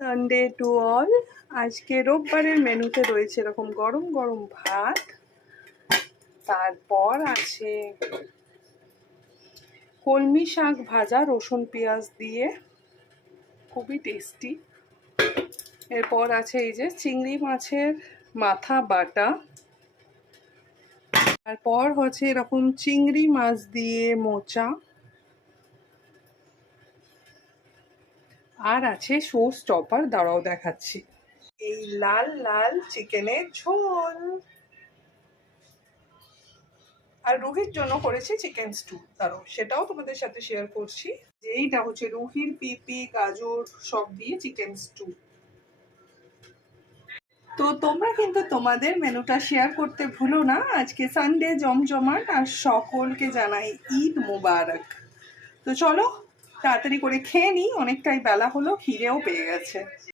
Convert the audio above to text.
Sunday to all. আজকে রোববারের মেনুতে রয়েছে এরকম গরম গরম ভাত, তারপর আছে কলমি শাক ভাজা রসুন পেঁয়াজ দিয়ে, খুবই টেস্টি। এরপর আছে এই যে চিংড়ি মাছের মাথা বাটা, তারপর হচ্ছে এরকম চিংড়ি মাছ দিয়ে মোচা, আর আছে শো স্টপার, দাঁড়াও দেখাচ্ছি, এই লাল লাল চিকেনের ঝোল। আর রুহির জন্য করেছি চিকেন স্টু, দাঁড়াও সেটাও তোমাদের সাথে শেয়ার করছি। যে এইটা হচ্ছে রুহির পেঁপে গাজর সব দিয়ে চিকেন স্টু। তো তোমরা কিন্তু তোমাদের মেনুটা শেয়ার করতে ভুলো না। আজকে সানডে জমজমাট, আর সকলকে জানাই ঈদ মোবারক। তো চলো তাড়াতাড়ি করে খেয়ে নিই, অনেকটাই বেলা হলো, খিদেও পেয়ে গেছে।